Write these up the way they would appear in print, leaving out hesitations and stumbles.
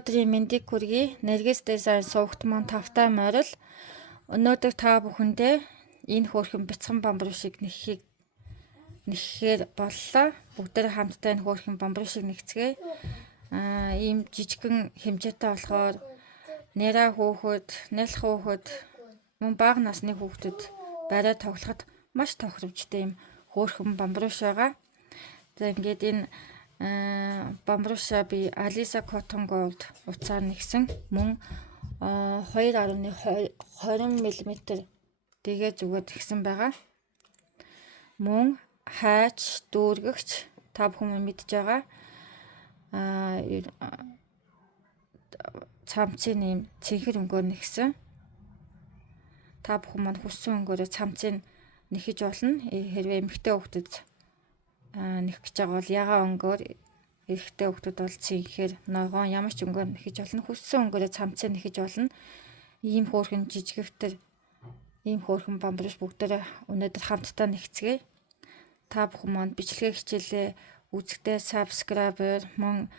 Өнөөдрийн мэндийг хүргэе. Нэргэс дизайн сувагт маань тавтай морил. Өнөөдөр та бүхэндээ энэ хөөрхөн бяцхан бамбар шиг нэххээр боллоо. Бүгдээрээ хамтдаа энэ хөөрхөн бамбар шиг нэгцгээе. Ийм жижигхэн хэмжээтэй болохоор нэраа хөөхөд, нялх хөөхөд, мөн бага насны хүүхдүүд барай тоглоход маш тохиромжтой юм хөөрхөн бамбарш байгаа. За ингээд энэ бамбарша би Алиса Cotton Gold уцаар нэгсэн мөн 2.20 мм дэгээ зүгээд гисэн байгаа. Мөн хайч дүүргэгч та бүхэн мэдж байгаа. Цамцын нэм цэнхэр өнгөөр нэгсэн. Та бүхэн манд хүссэн өнгөөрөө цамцыг нэхэж болно. Хэрвээ эмэгтэй хүүхдэд нэх гэж байгаа бол ягаан өнгөөр, эрэгтэй хүүхдэд бол цэнхэр, ногоон ямар ч өнгөөр нэхэж болно. Хүссэн өнгөөрөө цамцыг нэхэж болно. Ийм хөөрхөн жижигвтер, ийм хөөрхөн бамбарш бүгдээрээ өнөөдөр хамтдаа нэгцгээе. Та бүхэн манд бичлэгээ хичээлээ үзэхдээ subscriber мөн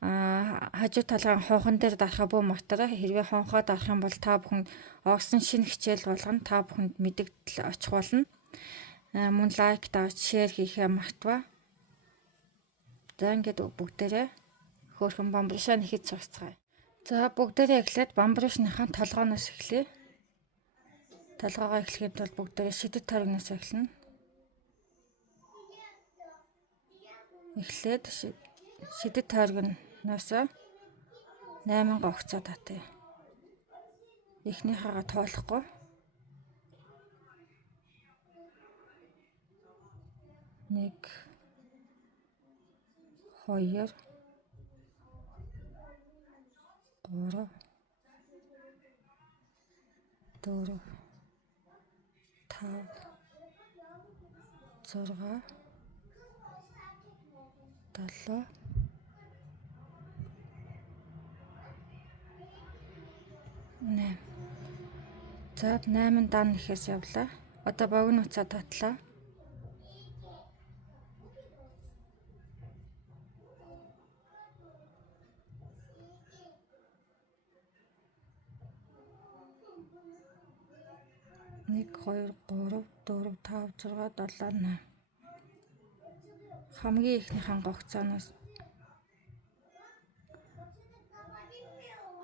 хажуу талын хонхон дээр дарахаа бүү мартаарай. Хэрвээ хонхоо дарах юм бол та бүхэн огсон шинэ хичээл болгоно та бүхэнд мэдэгдэл очих болно. Мөн лайк даа, шеэр хийхээ мартава. За ингээд бүгдээрээ хөөрхөн бамбаршаа нэхэж сурцгаая. За бүгдээрээ эхлээд бамбаршныхаа толгооноос эхлэе. Толгоогоо эхлэхэд бол бүгдээрээ шидэт тойрогноос эхэлнэ. Эхлээд шидэт тойрогноос 8 гогцоо татъя. Эхнийхээгээ тоолохгүй. Нэг 2 3 4 5 6 7 8. За 8 дан нэхээс явлаа. Одоо богино уцаа татлаа. Нэг 2 3 4 5 6 7 8.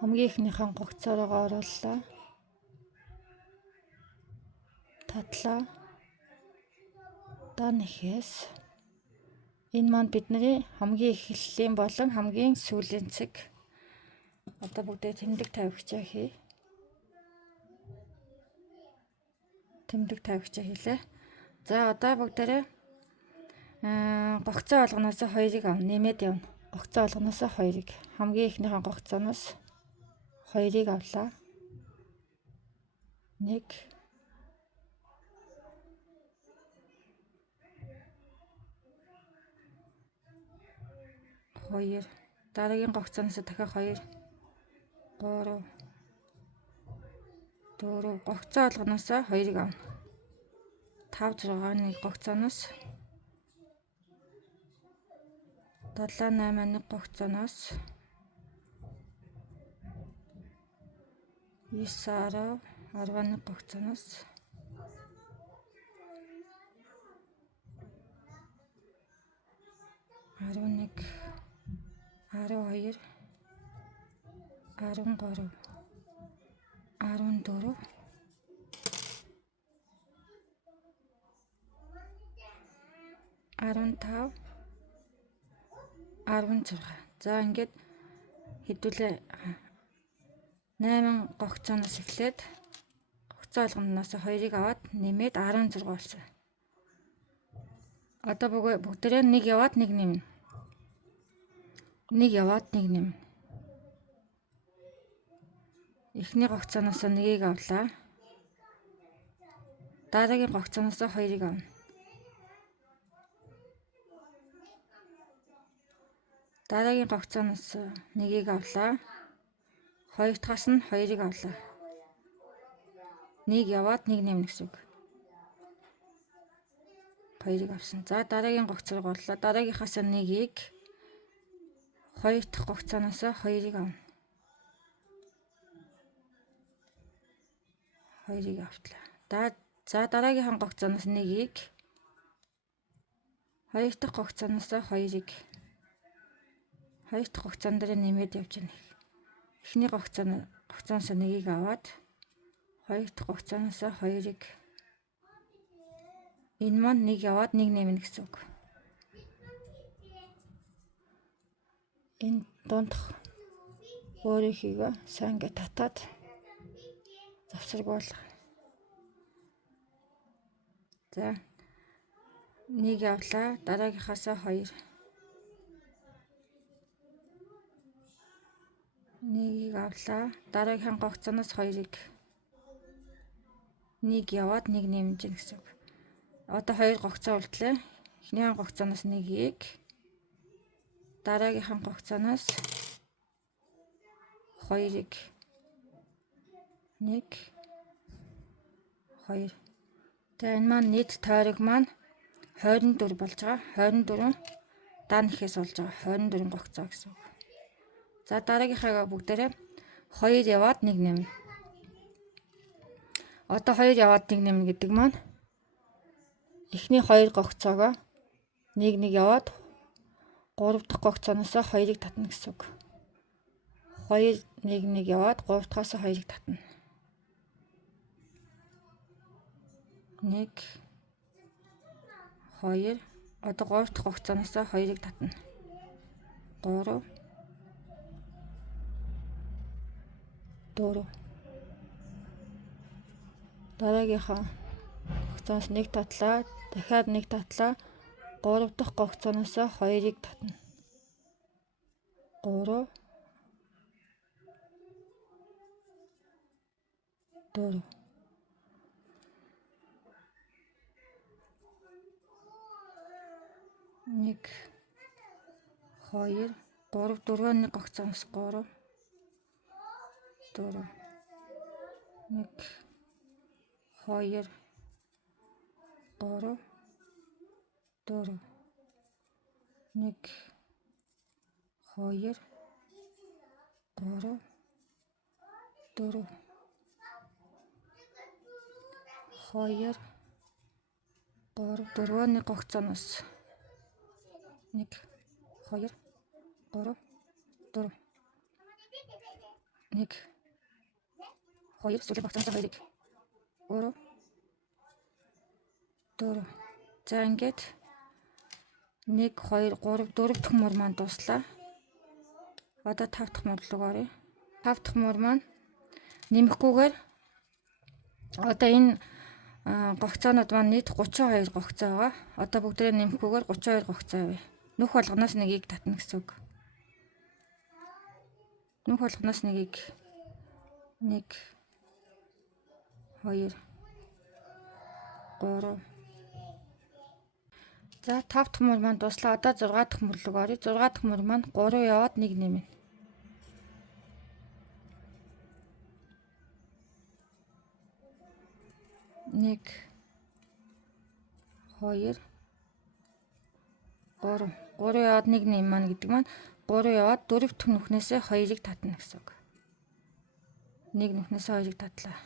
Хамгийн ихнийхэн гогцоороо орууллаа. Татлаа. Дан нэхээс энэ маань бидний хамгийн эхлэлийн болон хамгийн сүүлийн цэг. Одоо бүгдээ тэмдэг тавигчаа хий. Тэмдэг тавигчаа хийлээ. За одоо бүгдээрээ гогцоо олгоноос 2-ыг ав нэмээд явна. Гогцоо олгоноос 2-ыг хамгийн ихнийхэн гогцооноос 2-ыг авлаа. 1 2 дараагийн гогцооноос дахиад 2 3 4 гогцоо олгоноос 2-ыг авна. 5 6-ны гогцооноос 7 8-ны гогцооноос 9 10 10-ны гогцооноос 11 12 13 14 15 16. За ингээд хэдүүлээ 8 гогцооноос эхлээд гогцоо олгоноос 2-ыг аваад нэмээд 16 болсон. Одоо бүгдээрээ 1 яваад 1 нэмнэ. 1 яваад 1 нэмнэ. Эхний гогцооноос 1-ийг авлаа. Дараагийн гогцооноос 2-ыг авна. Дараагийн гогцооноос 1-ийг авлаа. Хоёр дахьаас нь 2-ыг авлаа. 1 яваад 1 нэмнэ гэсэн үг. 2-ыг авсан. За дараагийн гогц руу орлоо. Дараагийнхаас 1-ийг 2 дахь гогцооноос 2-ыг авна. 2-ыг автлаа. За дараагийнхаа гогцооноос 1-ийг 2 дахь гогцооноос 2-ыг 2 дахь гогцоон дээр нэмээд явж байна. Эхний гогцооноос 1-ийг аваад 2 дахь гогцооноос 2-ыг энэ маань 1 яваад 1 нэмнэ гэсэн үг. Энэ дундх өөрийнхийгөө сайн гэ татаад завсаргуулах. За 1 авлаа, дараагийнхаасаа 2. 1-ийг авлаа, дараагийнхаа гогцооноос 2-ыг 1 яваад 1 нэмж гин гэсэн үг. Одоо 2 гогцоо үлдлээ. Эхний гогцооноос 1-ийг дараагийнхаа гогцооноос 2-ыг 1 2. За энэ маань нийт тойрог маань 24 болж байгаа. 24 даа нэхээс болж байгаа. 24 гогцоо гэсэн үг. За дараагийнхаа бүгдээрээ 2 яваад 1 нэмнэ. Одоо 2 яваад 1 нэмнэ гэдэг маань эхний 2 гогцоогоо 1 яваад 3 дахь гогцооноос 2-ыг татна гэсэн үг. 2 1 яваад 3 дахьаас 2-ыг татна. 1 2 одоо 3 дахь гогцооноос 2-ыг татна. 3 4 дараагийнхаа гогцооноос 1 татлаа, дахиад 1 татлаа, 3 дахь гогцооноос 2-ыг татна. 3 4 1 2 3 4-ний гогцооноос 3 4 1 2 3 4 1 2 3 4 2 3 4-ний гогцооноос 1 2 3 4 1 2 сүүлийн гогцооноос 2-ыг 3 4. За ингээд 1 2 3 4 дахь мөр маань дуслаа. Одоо 5 дахь мөр руу оръё. 5 дахь мөр маань нэмэхгүйгээр одоо энэ гогцоонууд маань нийт 32 гогцоо байгаа. Одоо бүгдээ нэмэхгүйгээр 32 гогцоо авъя. Нүх болгоноос 1-ийг татна гэсэн үг. Нүх болгоноос 1-ийг 1 2 3 За 5 дахь мөр маань дуслаа. Одоо 6 дахь мөр руу оръё. 6 дахь мөр маань 3 яваад 1 нэмнэ. 1 2 3 3 яваад 1 нэм маань гэдэг маань 3 яваад 4 дахь нүхнээсээ 2-ыг татна гэсэн үг. 1 нүхнээсээ 2-ыг татлаа.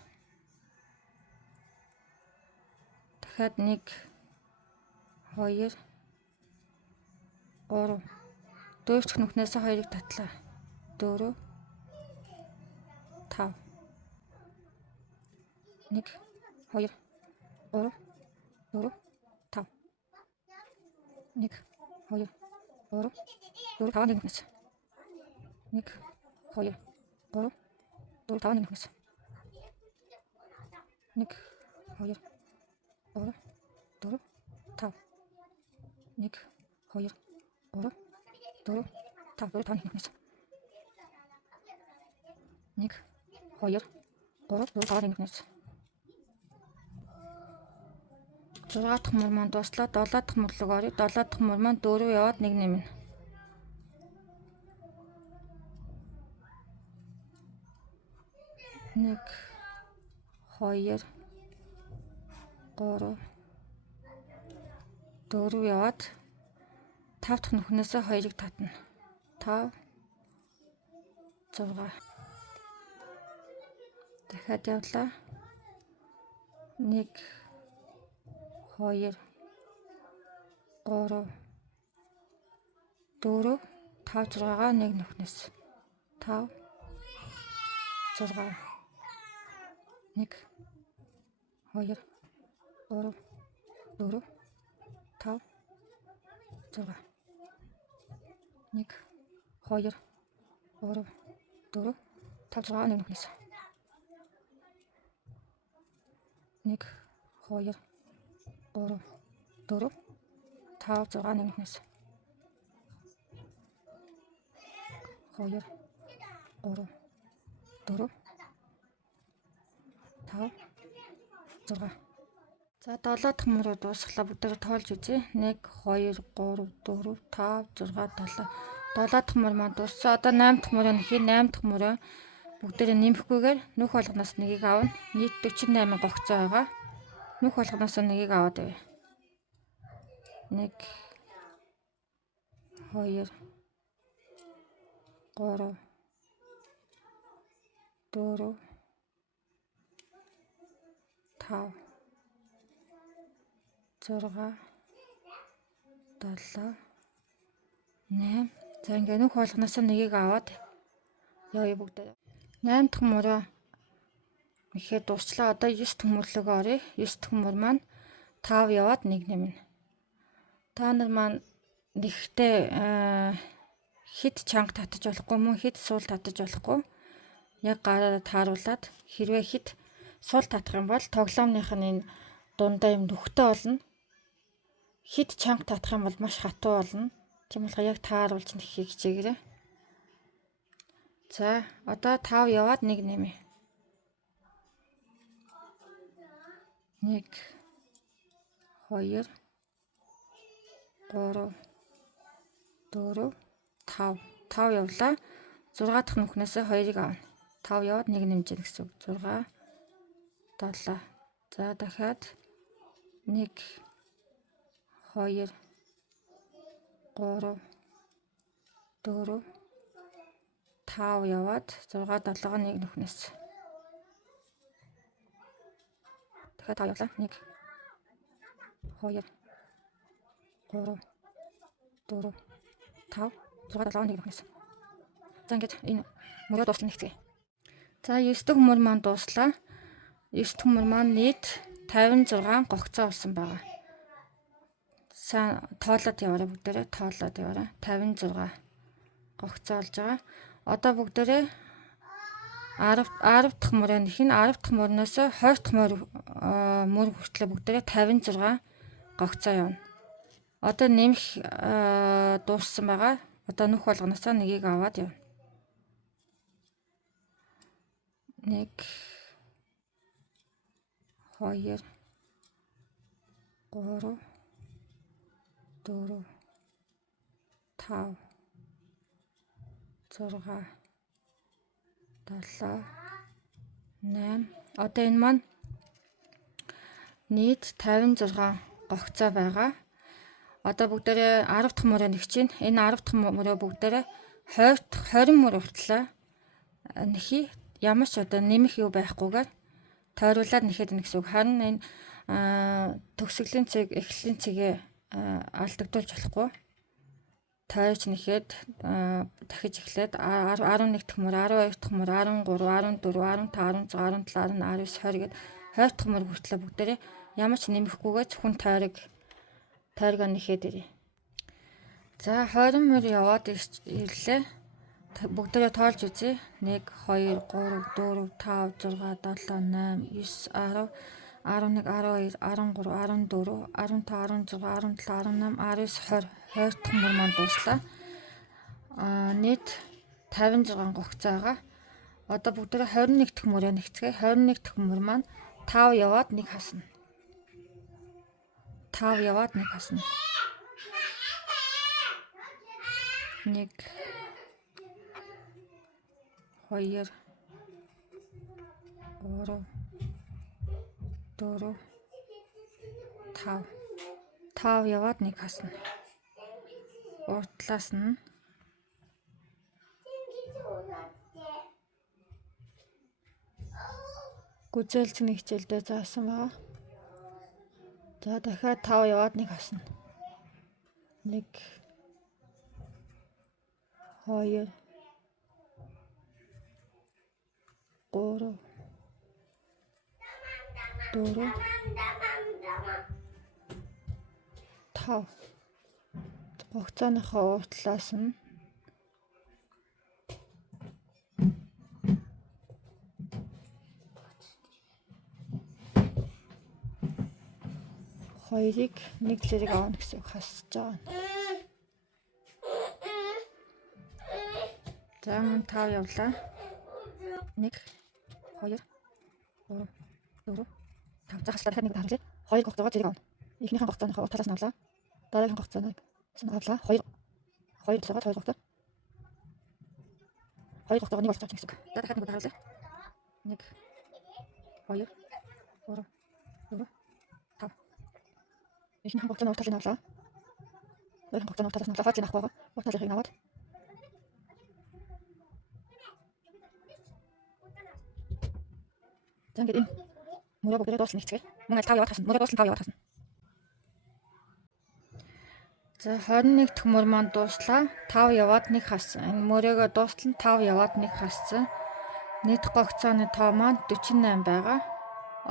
Дахиад 1 2 3 4 дахь нүхнээсээ 2-ыг татлаа. 4 5 1 2 3 4 5 1 2 3 4 5 нэгнээс 1 2 3 4 5 нэгнээс 1 2 3 4 5 1 2 3 4 5 4 5 нэгнээс 1 2 3 4 5 нэгнээс 6 дахь мөр маань дуслаа. 7 дахь мөр руу оръё. 7 дахь мөр маань 4 яваад 1 нэмнэ. 1 2 3 4 яваад 5 дахь нүхнээсээ 2-ыг татна. 5 6 дахиад явлаа. 1 2 3 4 5 6-аа нэг нүхнээс 5 6 1 2 3 4 5 6 1 2 3 4 5 6 нэг нүхнээс 1 2 3 4 5 6 нэг нүхнээс 2 3 4 5 6. За 7 дахь мөрөө дуусглаа бүгдээ тоолж үзье. 1 2 3 4 5 6 7. 7 дахь мөр маань дууссан. Одоо 8 дахь мөрөө нэхий. 8 дахь мөрөө бүгдээ нэмэхгүйгээр нүх болгоноос нэгийг аавна. Нийт 48 гогцоо байгаа. Нүх болгоноос нэгийг аваад байв. 1 2 3 4 5 6 7 8. За ингээ нүх болгоноос нэгийг аваад явъя бүгдээ. 8 дахь мөрөө ихэд дуусчлаа. Одоо 9 дахь мөрлөгөө оръё. 9 дахь мөр маань 5 яваад 1 нэмнэ. Та нар маань нэгтэй хит чанга татаж болохгүй мөн хит суул татаж болохгүй. Яг гараараа тааруулаад хэрвээ хит суул татах юм бол тоглоомных нь энэ дундаа юм нүхтэй болно. Хит чанга татах юм бол маш хатуу болно. Тийм болохоор яг тааруулж нэхийг хичээгээрэй. За одоо 5 яваад 1 нэмье. 1 2 3 4 5 5 явлаа. 6 дахь нүхнээс 2-ыг авна. 5 яваад 1 нэмж гэнэ гэсэн үг. 6 7. За дахиад 1 2 3 4 5 яваад 6 7-г 1 нүхнээс. дахиад 5 явлаа. 1 2 3 4 5 6 7-г 1 нүхнээс. За ингээд энэ мөрөө дуусна хэвчээ. За 9 дахь мөр маань дууслаа. 9 дахь мөр маань нийт 56 гогцоо болсон байгаа. Сайн тоолоод яваарай бүгдээрээ. Тоолоод яваарай. 56 гогцоо болж байгаа. Одоо бүгдээрээ 10 дахь мөрөө нэх нь 10 дахь мөрнөөс 20 дахь мөр хүртлээр бүгдээрээ 56 гогцоо явна. Одоо нэмэх дууссан байгаа. Одоо нүх болгоноос нэгийг аваад явна. 1 2 3 4 5 6 7 8. Одоо энэ маань нийт 56 гогцоо байгаа. Одоо бүгдээрээ 10 дахь мөрөө нэг чинь. Энэ 10 дахь мөрөө бүгдээрээ 20 мөр хүртлээ нэхий. Ямар ч одоо нэмэх юу байхгүйгээр тойруулаад нэхэд нэг гэсэн үг. Харин энэ төгсгөлийн цэг, эхлэлийн цэгээ алдагдуулж болохгүй. Тойрч нэхэд дахиж эхлээд 11 дахь мөр, 12 дахь мөр, 13, 14, 15, 16, 17, 19, 20 гээд 20 дахь мөр хүртлээ бүгдээрээ ямар ч нэмэхгүйгээр зөвхөн тойргоо нэхэд ирье. За 20 мөр яваад ирлээ. Бүгдээрээ тоолж үзье. 1 2 3 4 5 6 7 8 9 10 11 12 13 14 15 16 17 18 19 20 20 дахь мөр маань дууслаа. Нийт 56 гогцоо байгаа. Одоо бүгдээрээ 21 дахь мөрөө нэгцгээе. 21 дахь мөр маань 5 яваад 1 хасна. 5 яваад 1 хасна. 1 2 3 4 5 5 яваад 1 хасна. Уртлаас нь гүзээлцэн хичээлдээ заасан байгаа. За дахиад 5 яваад нэг хасна. 1 2 3 4 5. Хугацааныхаа уртлаас нь хоёрыг нэг зэрэг авна гэсэн үг хасж байгаа. За мөн 5 явлаа. 1 2 3 4 5. За хаслаа дахиад нэг харуулъя. 2 хугацаагаар зэрэг авна. Эхнийхэн хугацааныхаа талаас нь авлаа. Дараагийн хугацааныг авлаа. 2 талаас 2 хугацаа. 2 хугацаагаар нэг болж байгаа гэсэн үг. За дахиад нэг харуулъя. 1 2 3 4 5. Эхнийхэн хугацааны талаас нь авлаа. Дараагийн хугацааны талаас нь авлаа. Хойцын авах байгаа. Хугацаалыг аваад за ингээд энэ мөрөө бүгдээ дуусна хэвчээ. Мөн аль 5 яваад хасна. Мөрөө дуусна 5 яваад хасна. За 21 дэх мөр маань дууслаа. 5 яваад 1 хассан. Энэ мөрөөгөө дуустал нь 5 яваад 1 хассан. Нийт хугацааны тоо маань 48 байгаа.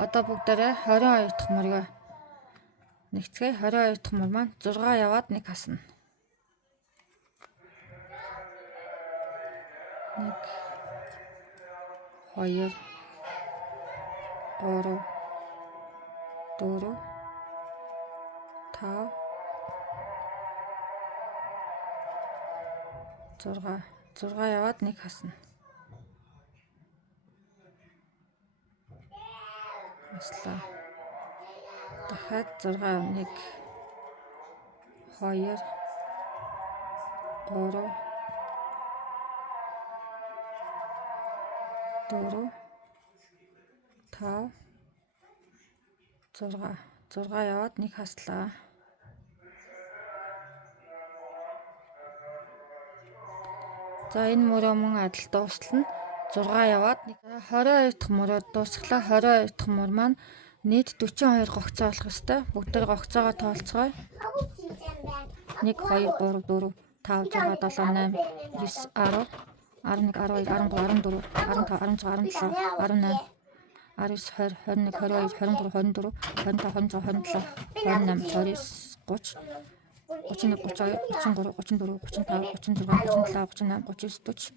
Одоо бүгдээрээ 22 дахь мөргөө нэгцгээе. 22 дахь мөр маань 6 яваад 1 хасна. 1 2 3 4 5 6 яваад 1 хасна. Хаслаа. Дахиад 6 1 2 3 4 5 6 яваад 1 хаслаа. За энэ мөрөө мөн адил дуустал нь 6 яваад 22 дахь мөрөө дуусглаа. 22 дахь мөр маань нийт 42 гогцоо болох ёстой. Бүгдээр гогцоогоо тоолцгоё. 1 2 3 4 5 6 7 8 9 10 11 12 13 14 15 16 17 18 19 20 21 22 23 24 25 26 27 28 29 30 31 32 33 34 35 36 37 38 39 40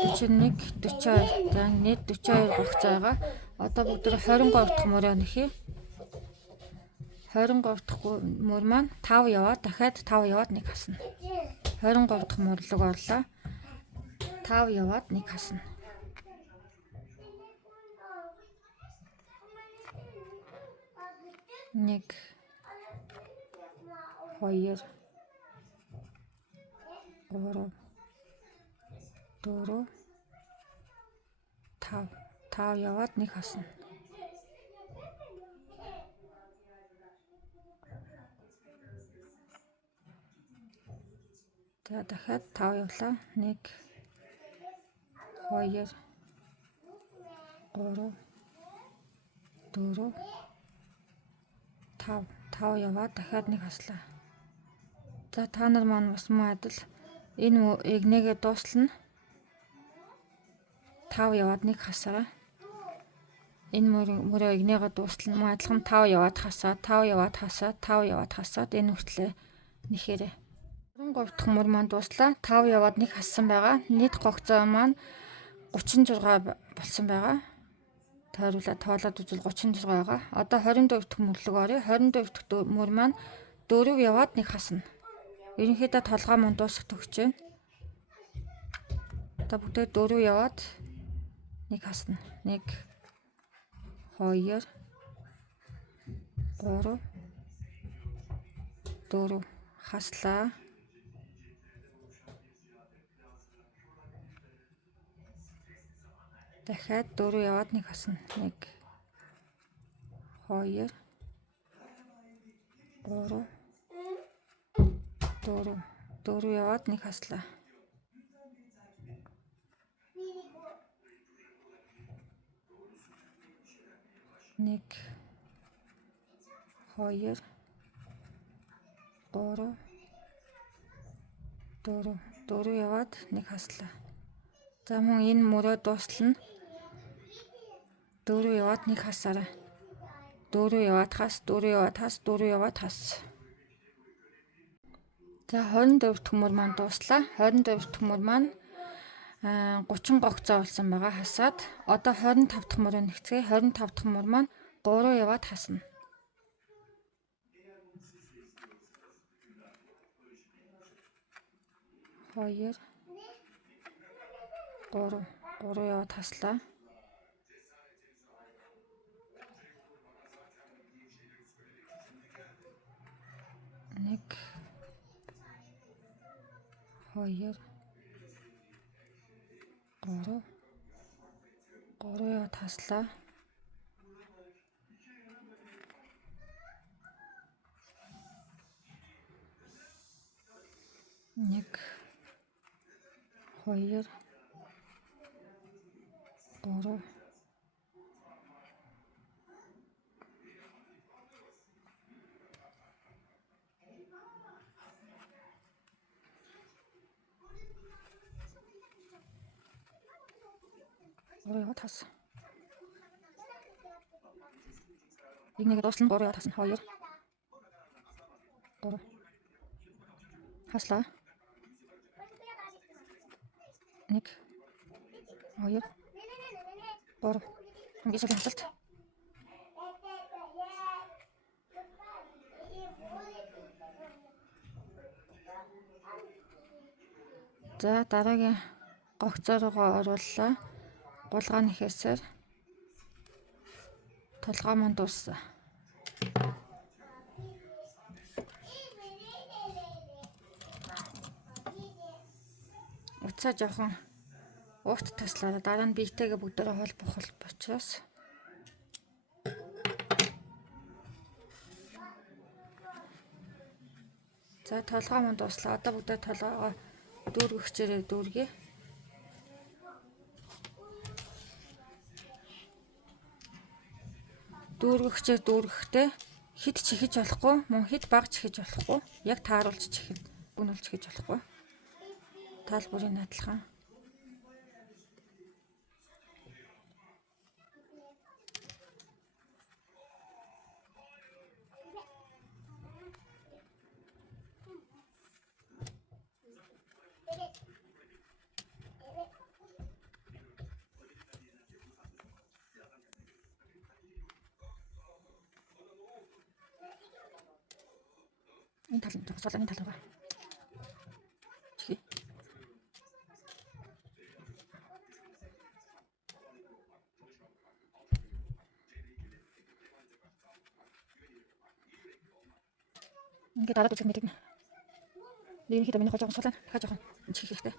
41 42. За нийт 42 гогцоо байгаа. Одоо бүгд 23 дахь мөрөө нэхий. 23 дахь мөр маань 5 яваад дахиад 5 яваад 1 хасна. 23 дахь мөрлөг орлоо. 5 яваад 1 хасна. 1 2 3 4 5 яваад 1 хасна. За дахиад 5 явлаа. 1 2 3 4 5 яваад дахиад 1 хаслаа. За та нар маань бас мөн адил энэ эгнээгээ дуустал нь 5 яваад 1 хасараа. Энэ мөрөө эгнээгээ дуустал нь мөн адилхан 5 яваад хасаад 5 яваад хасаад 5 яваад хасаад энэ хүртлээ нэхээрээ. 23 дахь мөр маань дуслаа. 5 яваад 1 хассан байгаа. Нийт гогцоо маань 36 болсон байгаа. Тойруулаад тоолоод үзвэл 36 байгаа. Одоо 24 дахь мөрлөг орё. 24 дахь мөр маань 4 яваад 1 хасна. Ерөнхийдөө толгой маань дуусах төгсөж байна. Одоо бүгдээ 4 яваад 1 хасна. 1 2 3 4 хаслаа. Дахиад 4 яваад 1 хасна. 1 2 3 4 яваад 1 хаслаа. 1 2 3 4 яваад нэг хаслаа. За мөн энэ мөрөө дуслана. 4 яваад нэг хасаарай. 4 яваад хас, 4 яваад хас, 4 яваад хас. За 24 дахь мөр маань дууслаа. 24 дахь мөр маань 30 гогцоо болсон байгаа хасаад одоо 25 дахь мөрөө нэгцгээе. 25 дахь мөр маань 3 яваад хасна. 2 3 яваад хаслаа. 1 2 3 яваад хаслаа. 1 2 3 яваад хас. Игнийг дуусна 3 яваад хасна. 2 3 хаслаа. 1 2 3 ингээд хасалт. За дараагийн гогцоо руугаа орууллаа. Гулгааны хэсээр толгой маань дууссан. Уцаа жоохон уут таслаа. Дараа нь биетэйгээ бүгдээрээ холбох учраас за толгой маань дуслаа. Одоо бүгдээ толгойгоо дүүргэгчээрээ дүүргэе. Дүүргэгчээр дүүргэхдээ хит чихэж болохгүй, мөн хит баг чихэж болохгүй. Яг тааруулж чихэж, гүнүүлж чихэж болохгүй. Тал бүрийн адилхан. Энэ тал нь зогсоолаа, энэ тал руугаа. Чихээ. Ингээд дараад үзэх мэдэгнэ. Ерөнхийдөө миний хол жоохон суулаа. Дахиад жоохон чихэх хэрэгтэй.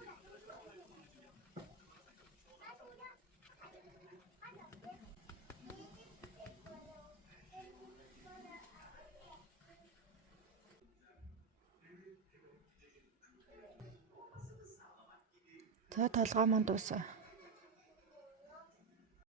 За толгой маань дуусаа.